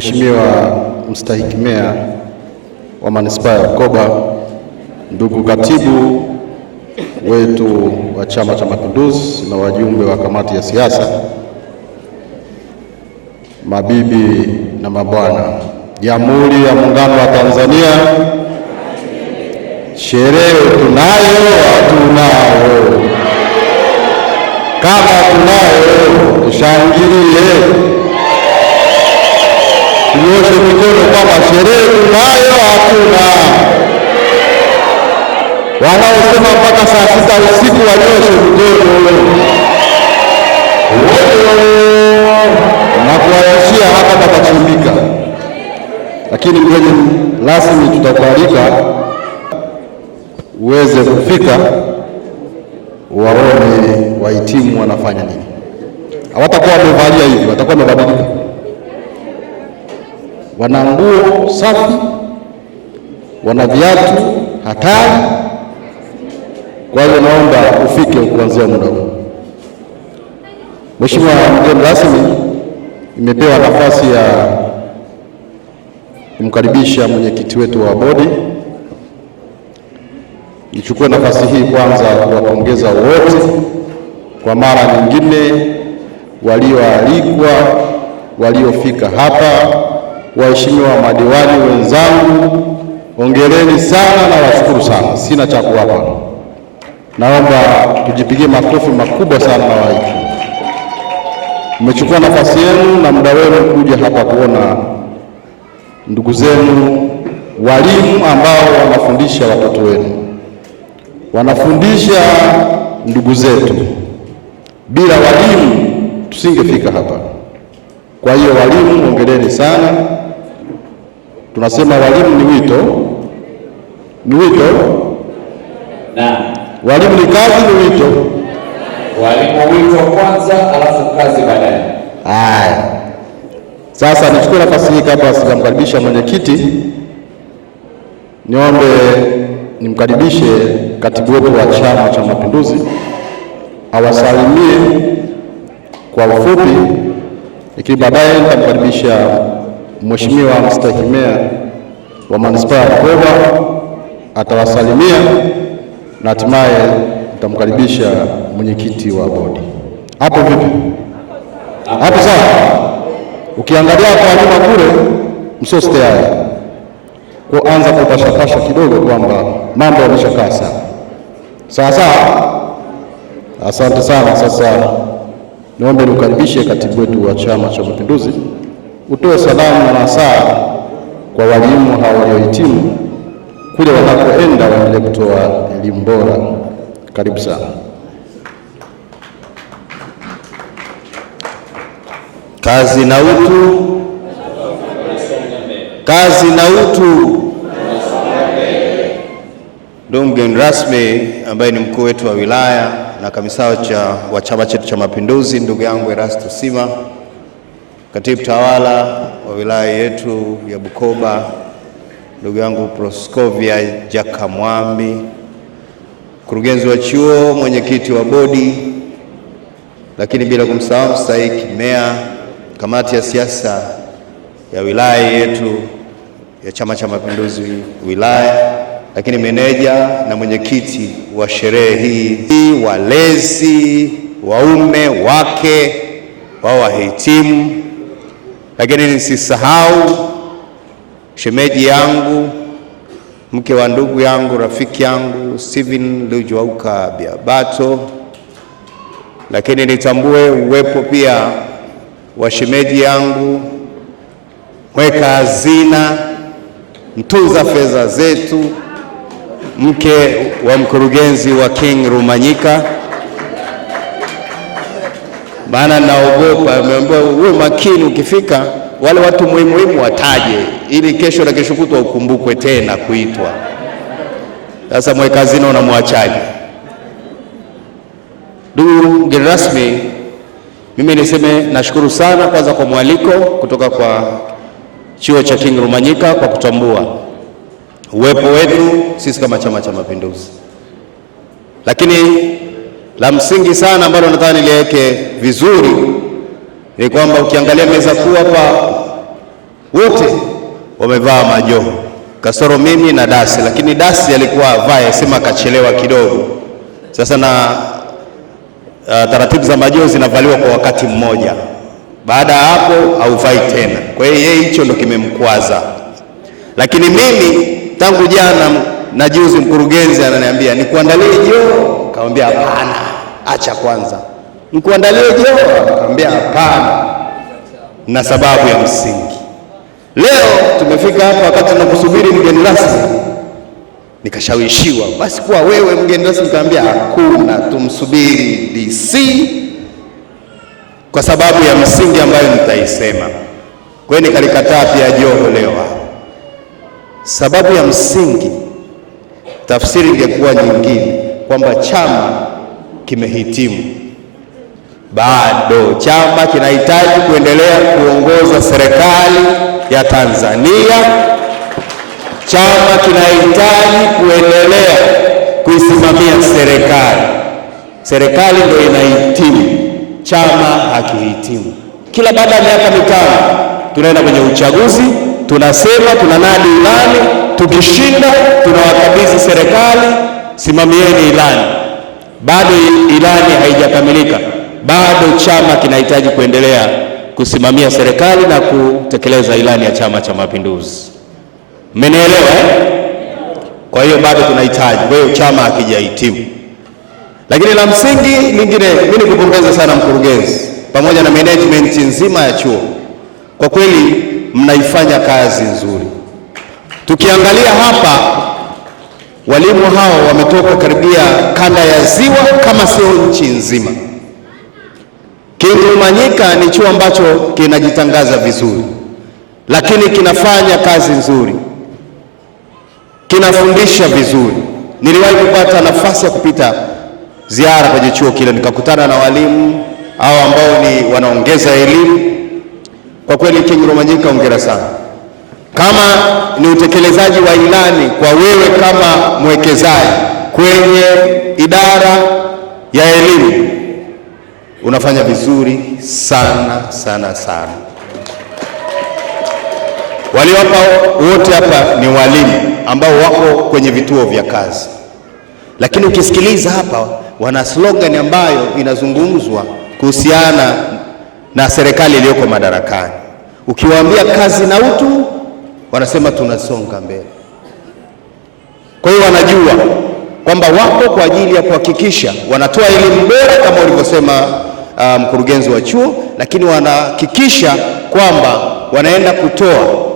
Mheshimiwa Mstahiki Meya wa Manispaa ya Bukoba, ndugu katibu wetu wa Chama cha Mapinduzi na wajumbe wa kamati ya siasa, mabibi na mabwana, Jamhuri ya Muungano wa Tanzania, sherehe tunayo, hatunao? Kama tunayo, tushangilie, tunyoshe mikono kwamba sherehe tunayo, hatuna. Wanaosema mpaka saa 6 usiku wanyoshe mikono na kuwaachia hapa patachimbika. Lakini mgeni rasmi tutakualika uweze kufika, waone wahitimu wanafanya nini. Hawatakuwa wamevalia hivi, watakuwa wamebadilika. Wana nguo safi, wana viatu hatari. Kwa hiyo naomba ufike kuanzia muda huu. Mheshimiwa mgeni rasmi, imepewa nafasi ya kumkaribisha mwenyekiti wetu wa bodi. Nichukue nafasi hii kwanza kuwapongeza wote kwa mara nyingine, walioalikwa, waliofika hapa, waheshimiwa madiwani wenzangu, hongereni sana na washukuru sana. Sina cha kuwapa. Naomba tujipigie makofi makubwa sana na wahitimu. Mmechukua nafasi yenu na muda wenu kuja hapa kuona ndugu zenu walimu ambao wanafundisha watoto wenu, wanafundisha ndugu zetu. Bila walimu tusingefika hapa. Kwa hiyo walimu, hongereni sana. Tunasema walimu ni wito, ni wito na walimu ni kazi, ni wito. Walimu wito kwanza, alafu kazi baadaye. Haya, sasa nichukue nafasi hii kabla sijamkaribisha mwenyekiti, niombe nimkaribishe katibu wetu wa Chama cha Mapinduzi awasalimie kwa ufupi, lakini baadaye nitamkaribisha Mheshimiwa Mstahiki Meya wa Manispaa ya Bukoba atawasalimia, na hatimaye nitamkaribisha mwenyekiti wa bodi. Hapo vipi? Hapo sawa? Ukiangalia kwa nyuma kule, msosite haya kwa anza kupashapasha kidogo kwamba mambo yameshakaa sawa. Sawa sawa? Asante sana. Sasa niombe nikaribishe katibu wetu wa Chama cha Mapinduzi, utoe salamu na nasaha kwa walimu hawa waliohitimu kule wanakoenda, waendelee kutoa elimu bora. Karibu sana. Kazi na utu, kazi na utu. Ndugu mgeni rasmi ambaye ni mkuu wetu wa wilaya na kamisa wa chama chetu cha Mapinduzi, ndugu yangu Erasto Sima, katibu tawala wa wilaya yetu ya Bukoba, ndugu yangu Proskovia Jakamwambi, mkurugenzi wa chuo, mwenyekiti wa bodi, lakini bila kumsahau Mstahiki Meya, kamati ya siasa ya wilaya yetu ya Chama cha Mapinduzi wilaya, lakini meneja na mwenyekiti wa sherehe hii, walezi, waume, wake, wao wahitimu, lakini nisisahau shemeji yangu, mke wa ndugu yangu, rafiki yangu Steven Lujwauka Biabato, lakini nitambue uwepo pia wa shemeji yangu, mweka hazina, mtunza fedha zetu, mke wa mkurugenzi wa King Rumanyika. Maana naogopa, ameambiwa uwe makini ukifika, wale watu muhimu wataje, ili kesho na kesho kutwa ukumbukwe tena kuitwa. Sasa mweka hazina unamwachaje? Ndugu mgeni rasmi, mimi niseme nashukuru sana kwanza kwa mwaliko kutoka kwa chuo cha King Rumanyika kwa kutambua uwepo wetu sisi kama Chama cha Mapinduzi. Lakini la msingi sana ambalo nataka niliweke vizuri ni kwamba ukiangalia meza kuu hapa wote wamevaa majoho kasoro mimi na Dasi, lakini Dasi alikuwa avae, sema akachelewa kidogo. Sasa na taratibu za majoho zinavaliwa kwa wakati mmoja, baada ya hapo hauvai tena. Kwa hiyo yeye hicho ndo kimemkwaza. Lakini mimi tangu jana na juzi mkurugenzi ananiambia nikuandalie joho, kaambia hapana, acha kwanza. Nikuandalie joho, kaambia hapana, na sababu ya msingi. Leo tumefika hapa wakati tunakusubiri mgeni rasmi, nikashawishiwa basi kuwa wewe mgeni rasmi, kaambia hakuna, tumsubiri DC kwa sababu ya msingi ambayo nitaisema. Kwa hiyo nikalikataa pia joho leo. Sababu ya msingi, tafsiri ingekuwa nyingine kwamba chama kimehitimu. Bado chama kinahitaji kuendelea kuongoza serikali ya Tanzania. Chama kinahitaji kuendelea kuisimamia serikali. Serikali ndio inahitimu, chama hakihitimu. Kila baada ya miaka mitano tunaenda kwenye uchaguzi, tunasema tunanadi ilani, tukishinda tunawakabidhi serikali, simamieni ilani. Bado ilani haijakamilika, bado chama kinahitaji kuendelea kusimamia serikali na kutekeleza ilani ya Chama cha Mapinduzi. Mmenielewa eh? Kwa hiyo bado tunahitaji, kwa hiyo chama hakijahitimu. Lakini la msingi lingine, mimi nikupongeza sana mkurugenzi pamoja na management nzima ya chuo. Kwa kweli mnaifanya kazi nzuri. Tukiangalia hapa, walimu hao wametoka karibia kanda ya Ziwa kama sio nchi nzima. King'umanyika ni chuo ambacho kinajitangaza vizuri, lakini kinafanya kazi nzuri, kinafundisha vizuri. Niliwahi kupata nafasi ya kupita ziara kwenye chuo kile, nikakutana na walimu hao ambao ni wanaongeza elimu. Kwa kweli King'umanyika, hongera sana. Kama ni utekelezaji wa ilani kwa wewe kama mwekezaji kwenye idara ya elimu, unafanya vizuri sana sana sana. Waliopo wote hapa ni walimu ambao wako kwenye vituo vya kazi, lakini ukisikiliza hapa wana slogan ambayo inazungumzwa kuhusiana na serikali iliyoko madarakani. Ukiwaambia kazi na utu, wanasema tunasonga mbele. Kwa hiyo wanajua kwamba wako kwa ajili ya kuhakikisha wanatoa elimu bora kama ulivyosema mkurugenzi wa chuo, lakini wanahakikisha kwamba wanaenda kutoa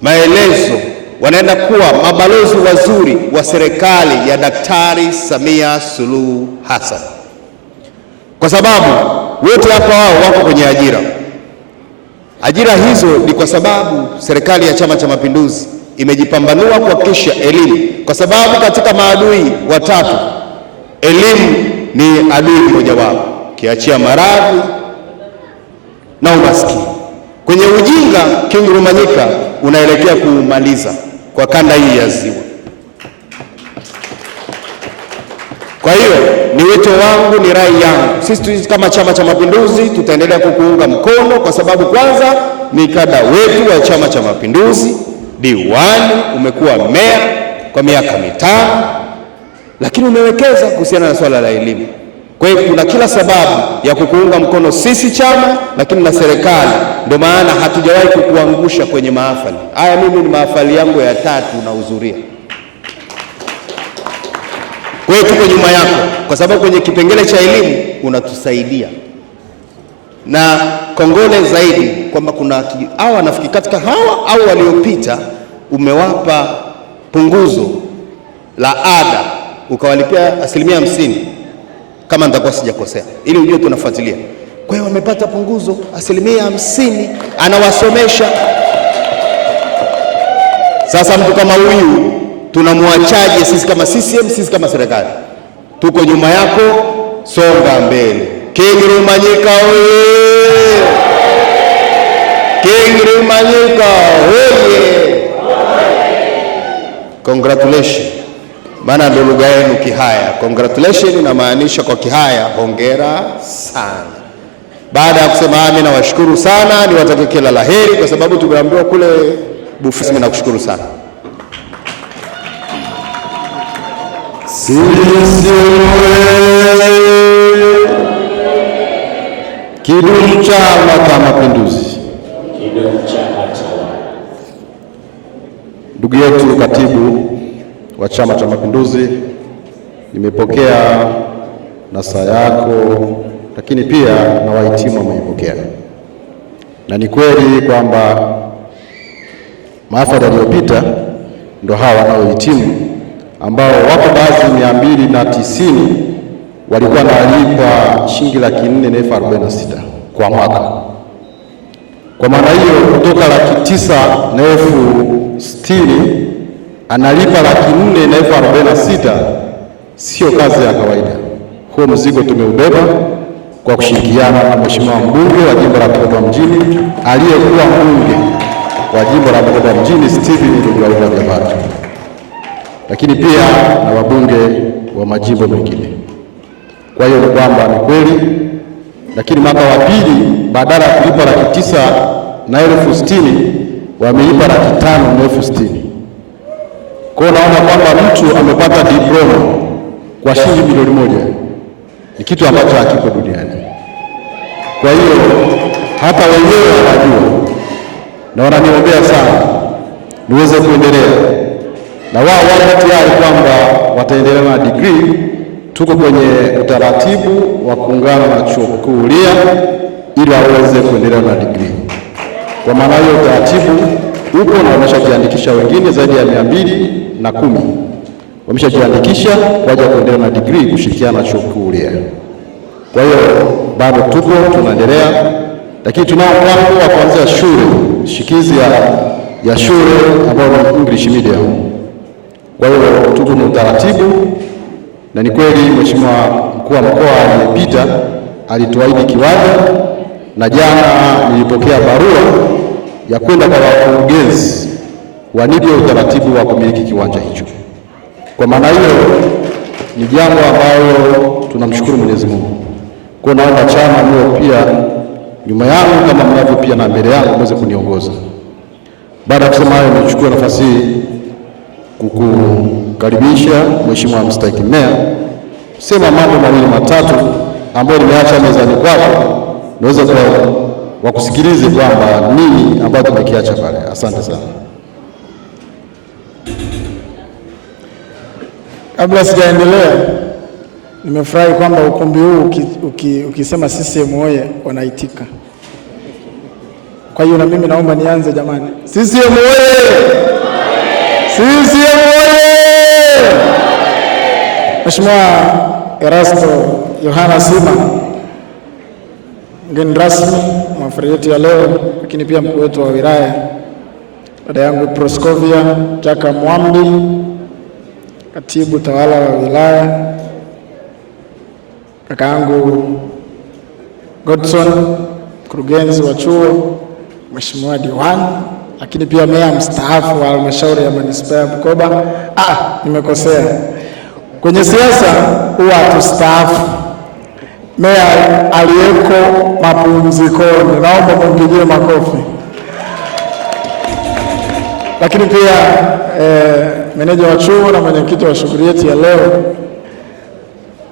maelezo, wanaenda kuwa mabalozi wazuri wa serikali ya Daktari Samia Suluhu Hassan, kwa sababu wote hapa wao wako kwenye ajira. Ajira hizo ni kwa sababu serikali ya Chama cha Mapinduzi imejipambanua kuhakikisha elimu, kwa sababu katika maadui watatu elimu ni adui mmoja wapo, kiachia maradhi na umaskini. Kwenye ujinga King'umanyika unaelekea kumaliza kwa kanda hii ya Ziwa. Kwa hiyo ni wito wangu, ni rai yangu, sisi kama Chama cha Mapinduzi tutaendelea kukuunga mkono, kwa sababu kwanza ni kada wetu wa Chama cha Mapinduzi, diwani, umekuwa meya kwa miaka 5, lakini umewekeza kuhusiana na swala la elimu. Kwa hiyo kuna kila sababu ya kukuunga mkono sisi chama, lakini na serikali. Ndio maana hatujawahi kukuangusha kwenye mahafali haya. Mimi ni mahafali yangu ya 3 nahudhuria. Kwa hiyo tuko nyuma yako, kwa sababu kwenye kipengele cha elimu unatusaidia. Na kongole zaidi kwamba kuna hawa nafikiri katika hawa au waliopita umewapa punguzo la ada, ukawalipia 50% kama nitakuwa sijakosea, ili ujue tunafuatilia. Kwa hiyo wamepata punguzo 50%, anawasomesha. Sasa mtu kama huyu tunamwachaje sisi kama CCM, sisi kama serikali? Tuko nyuma yako, songa mbele. King'umanyika oye! King'umanyika oye! Congratulations. Maana ndo lugha yenu Kihaya. Congratulations inamaanisha kwa Kihaya hongera sana. Baada ya kusema haya, mimi nawashukuru sana, niwatakie kila laheri kwa sababu tumeambiwa kule buffet. Mimi nakushukuru sana. Kidumu Chama cha Mapinduzi! Ndugu yetu katibu wa Chama cha Mapinduzi, nimepokea nasaha yako, lakini pia na wahitimu wameipokea, na ni kweli kwamba mahafali yaliyopita ndo hawa wanaohitimu ambao wako baadhi 290 walikuwa wanalipwa shilingi 4,446 kwa mwaka. Kwa maana hiyo kutoka 9,960 analipa 4,446, sio kazi ya kawaida. Huo mzigo tumeubeba kwa kushirikiana na Mheshimiwa mbunge wa jimbo la Bukoba mjini, aliyekuwa mbunge wa jimbo la Bukoba mjini Stephen Rugwabiabarwa, lakini pia na wabunge wa majimbo mengine. Kwa hiyo ni kwamba ni kweli, lakini mwaka wa pili badala ya kulipa 9,960 wamelipa 5,560. Kwa hiyo naona kwamba mtu amepata diploma kwa shilingi milioni 1 ni kitu ambacho hakipo duniani. Kwa hiyo hata wenyewe wanajua na wananiombea sana niweze kuendelea, na wao wako tayari kwamba wataendelea na degree. Tuko kwenye utaratibu wa kuungana na chuo kikuu Huria ili waweze kuendelea na degree. Kwa maana hiyo utaratibu upo na wameshajiandikisha wengine zaidi ya 210 wameshajiandikisha kwa ajili ya kuendelea na degree kushirikiana na chuo kikuu Huria. Kwa hiyo bado tupo tunaendelea, lakini tunao mpango wa kuanzia shule shikizi ya shule ambayo ni English medium. Kwa hiyo tuko na utaratibu, na ni kweli Mheshimiwa mkuu wa mkoa aliyepita alituahidi kiwanja, na jana nilipokea barua ya kwenda kwa wakurugenzi wanipe utaratibu wa kumiliki kiwanja hicho. Kwa maana hiyo ni jambo ambalo tunamshukuru Mwenyezi Mungu. Kwa naomba chama mwe pia nyuma yangu kama mnavyo pia na mbele yangu mweze kuniongoza. Baada ya kusema hayo, nichukue nafasi hii kukukaribisha Mheshimiwa Mstahiki Meya, sema mambo mawili matatu ambayo nimeacha mezani kwako, naweza wakusikilize kwamba nini ambayo tumekiacha pale. Asante sana. Kabla sijaendelea, nimefurahi kwamba ukumbi huu ukisema CCM oye wanaitika. Kwa hiyo na mimi naomba nianze jamani. CCM oye! CCM oye! Mheshimiwa Erasto Yohana Sima, mgeni rasmi mahafali yetu ya leo, lakini pia mkuu wetu wa wilaya, dada yangu Proskovia Jaka Mwambi, katibu tawala wa wilaya, kaka yangu Godson, mkurugenzi wa chuo, Mheshimiwa diwani, lakini pia meya mstaafu wa halmashauri ya manispaa ya Bukoba. Nimekosea. Kwenye siasa huwa hatustaafu. Meya aliyeko mapumzikoni, naomba kumpigie makofi. Lakini pia meneja wa chuo na mwenyekiti wa shughuli yetu ya leo,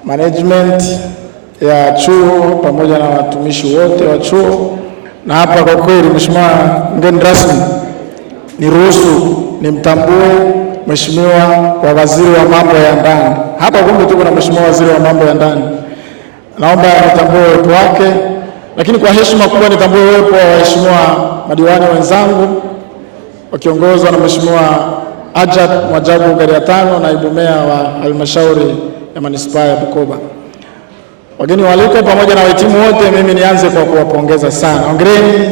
management ya chuo pamoja na watumishi wote wa chuo. Na hapa kwa kweli, Mheshimiwa mgeni rasmi, niruhusu nimtambue Mheshimiwa wa waziri wa mambo ya ndani. Hapa kumbe tuko na Mheshimiwa waziri wa mambo ya ndani. Naomba nitambue uwepo wake, lakini kwa heshima kubwa nitambue uwepo wa waheshimiwa madiwani wenzangu wakiongozwa na Mheshimiwa Ajat Mwajabu Gariatano, naibu meya wa halmashauri ya manispaa ya Bukoba. Wageni waliko pamoja na wahitimu wote, mimi nianze kwa kuwapongeza sana. Hongereni.